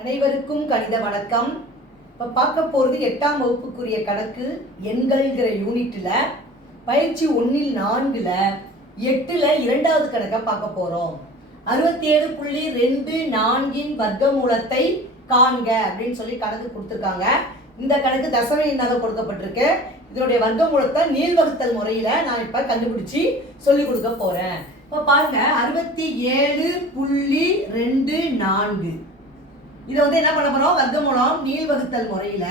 அனைவருக்கும் கணித வணக்கம். இப்போ பார்க்க போகிறது 8ஆம் வகுப்புக்குரிய கணக்கு எண்கள்ங்கிற யூனிட்டில் பயிற்சி 1-4 8ல் 2வது கணக்கை பார்க்க போகிறோம். 67.24 வர்க்கமூலத்தை காண்க அப்படின்னு சொல்லி கணக்கு கொடுத்துருக்காங்க. இந்த கணக்கு தசம எண்ணாக கொடுக்கப்பட்டிருக்கு. இதனுடைய வர்க்கமூலத்தை நீள்வகுத்தல் முறையில் நான் இப்போ கண்டுபிடிச்சி சொல்லி கொடுக்க போகிறேன். இப்போ பாருங்க 67.24 இதை என்ன பண்ண போறோம், வர்க்கமூலம் நீள்வகுத்தல் முறையில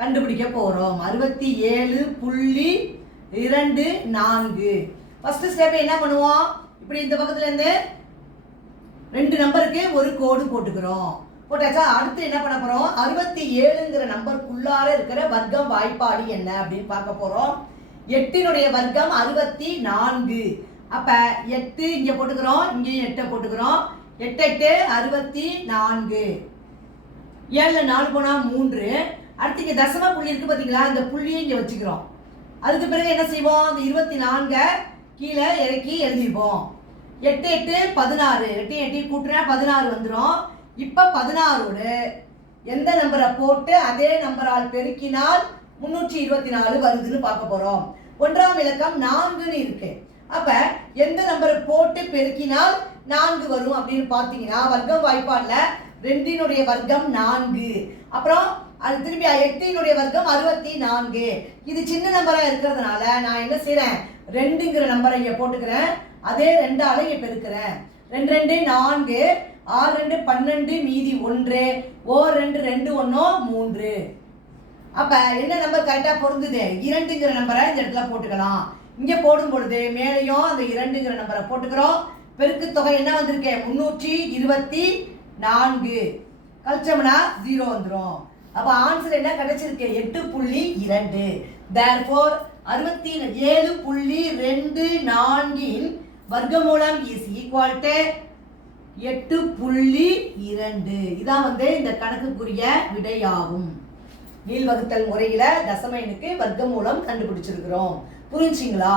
கண்டுபிடிக்க போறோம். 67.24 ஃபர்ஸ்ட் ஸ்டெப் என்ன பண்ணுவோம், இப்படி இந்த பக்கத்துல இருந்து 2 நம்பருக்கு ஒரு கோடு போட்டுக்கிறோம். போட்டாச்சா? அடுத்து என்ன பண்ண போறோம், 67ங்கிற நம்பருக்குள்ளார இருக்கிற வர்க்கம் வாய்ப்பாடு என்ன அப்படின்னு பார்க்க போறோம். 8னுடைய வர்க்கம் 64. அப்ப 8 இங்க போட்டுக்கிறோம், இங்கேயும் 8 போட்டுக்கிறோம். 8 8 64. 7ல் 4 போனா 3. அடுத்து இங்க தசம புள்ளி இருக்கு பாத்தீங்களா, இந்த புள்ளியை இங்க வச்சுக்கிறோம். அதுக்கு பிறகு என்ன செய்வோம், இந்த 24 கீழே இறக்கி எழுதிப்போம். 8 8 16. 8 8 கூட்டினா 16 வந்துடும். இப்ப 16ஓட எந்த நம்பரை போட்டு அதே நம்பரால் பெருக்கினால் 324 வருதுன்னு பார்க்க போறோம். 1ஆம் இலக்கம் 4ன்னு இருக்கு. அப்ப எந்த நம்பரை போட்டு பெருக்கினால் 4 வரும் அப்படின்னு பார்த்தீங்கன்னா, வர்க்கம் வாய்ப்பாடுல 2னுடைய வர்க்கம் 4. அப்புறம் அது திரும்பி 8னுடைய வர்க்கம் 64. இது சின்ன நம்பரா இருக்கிறதுனால நான் என்ன செய்யறேன், 2ங்கிற நம்பரை இங்க போட்டுக்கிறேன். அதே 2ஆல இங்க பெருக்கிறேன். 2 2 4, 6 2 12, மீதி 1, 2 2 1 3. அப்ப என்ன நம்பர் கரெக்டா பொருந்துது, 2ங்கிற நம்பரை இந்த இடத்துல போட்டுக்கலாம். இங்க போடும் பொழுது மேலையும் அந்த 2ங்கிற நம்பரை போட்டுக்கிறோம். பெருக்கு தொகை என்ன வந்திருக்கு, 324. கழிச்சோம்னா 0 வந்துடும். அப்ப ஆன்சர் என்ன கிடைச்சிருக்கு, 8.2. therefore 67.24 வர்க்கமூலம் இஸ் ஈக்குவல் டு 8.2. இதான் இந்த கணக்குக்குரிய விடையாகும். நீள்வகுத்தல் முறையில தசம எண்ணுக்கு வர்க்கமூலம் கண்டுபிடிச்சிருக்கிறோம். புரிஞ்சுங்களா?